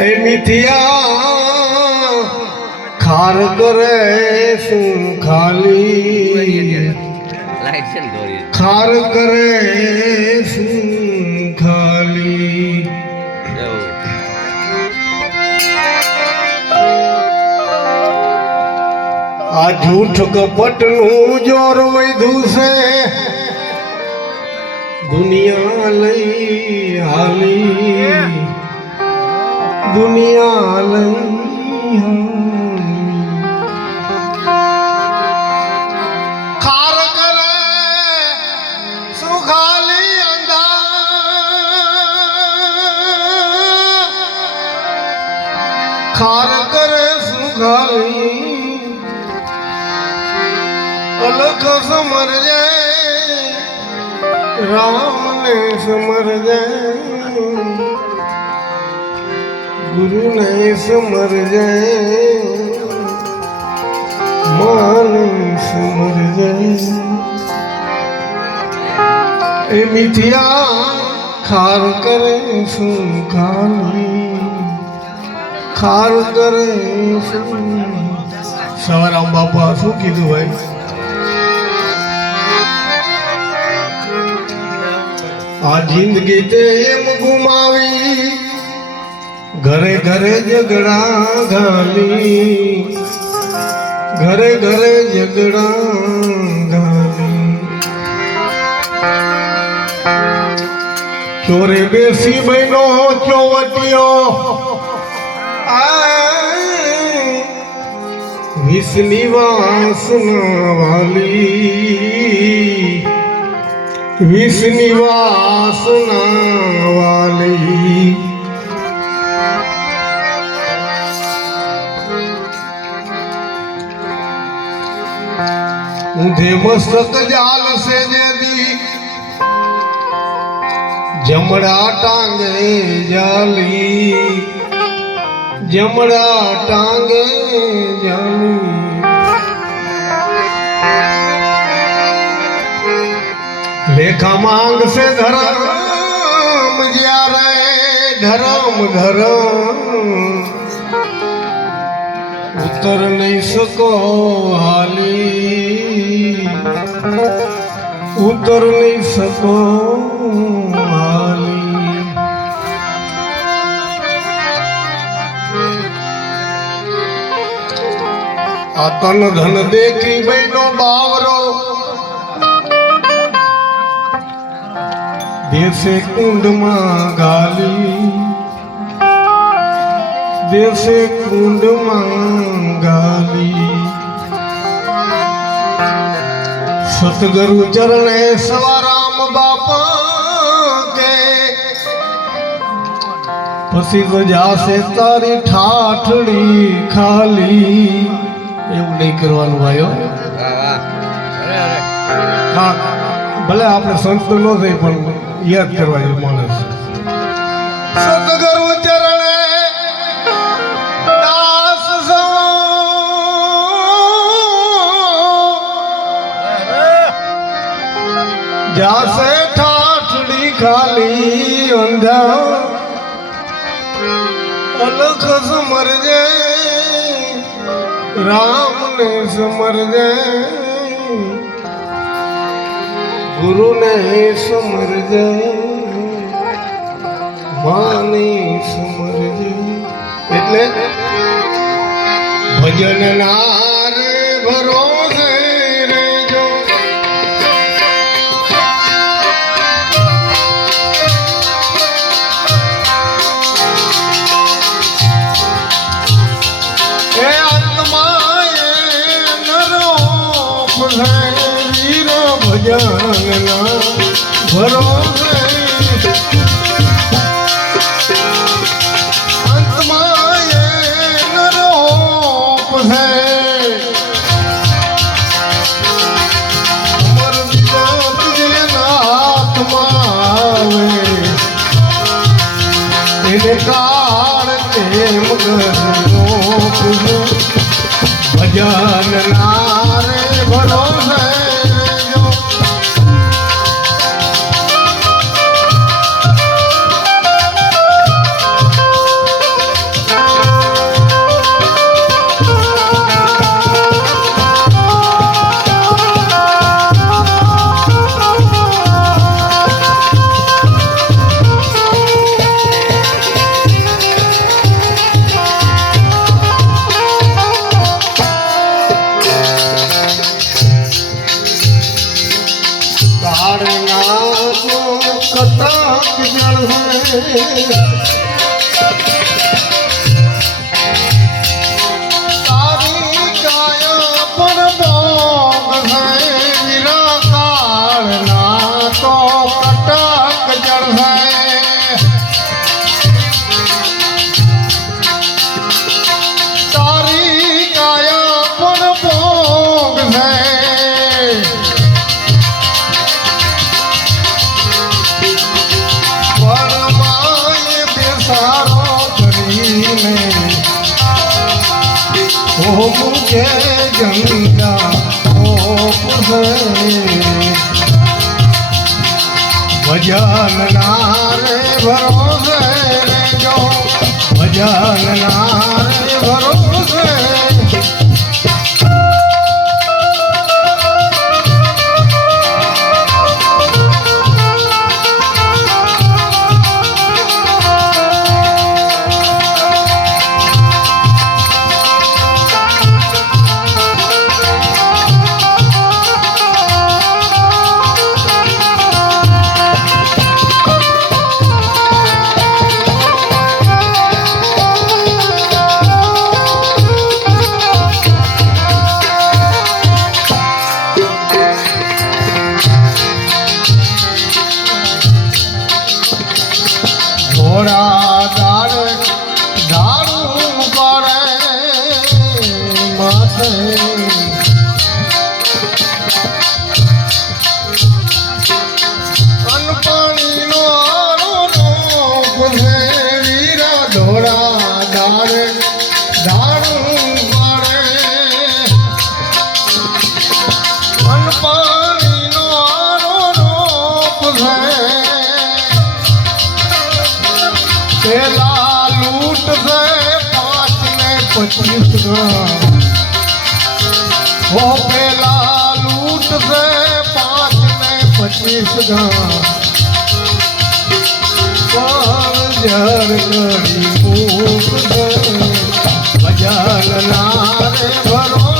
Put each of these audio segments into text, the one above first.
એ મિથિયા ખાર કરે શું ખાલી ખાર કરે શું ખાલી આ જૂઠ કપટનું જોર વૈધું છે દુનિયા લઈ હાલી. દુનિયા લઈ ખાર કરે, સુખાલી અંધા ખાર કરે, સુખાલી, અલખ સમર જાય રામ ને સમર જાય. ગુરુ ને સમર જાય. માન સમર જાય. એ મિથિયા ખાર કરે શું ખાલી ખાર કરે શું સવારામ બાપા શું કીધું ભાઈ? આ જિંદગી તે એમ ગુમાવી. ઘરે ઘરે ઝઘડા ઘાલી. ઘરે ઘરે ઝઘડા ઘાલી. ચોરે બેસી બહેનો ચોવટીઓ વિષની વાસના વાલી. વિષની વાસના વાલી. ઊંધે મસ્તક જાલ સે જેદી જમડા ટાંગે જાલી. જમડા ટાંગે જાલી. લેખા માંગ સે ધરમ, જ્યારે ધરમ ધરમ. ઉતર નહીં શકો હાલી. ઉતર નહીં શકો આ તન ધન દેખી બહેનો બાવરો દેશે કુંડમાં ગાલી દેશે કુંડમાં ગાલી સતગુરુ ચરણે સવારામ બાપા કે પછી તો જાશે તારી ઠાઠડી ખાલી એવું નહીં કરવાનું ભાઈઓ ભલે આપણે સંત ન થઈ પણ યાદ કરવા જેવું માણસ. સદગુરુ ચરણે જાસે ઠાઠડી ખાલી અંધા અલખ સમરજે રામ ને સમરજે. ગુરુ ને માની સમરજે. એટલે ભજન નારે ભરોસે રેજો એ આત્માએ નરો વીર કેમ કરવો ભજન નારે રે મુજે ગંગા ભજન નારે ભરોસે જો ભજન નારે ભરો ahora. પચયુક્ત ઓ પેલા લૂટ રે પાંચ ને પચીસ ગર કરી બજાર ના રે ભરો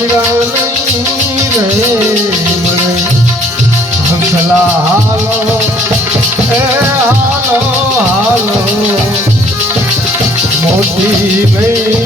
પીડા નહીં રે મને હંસલા હાલો એ હાલો હાલો મોટી નહીં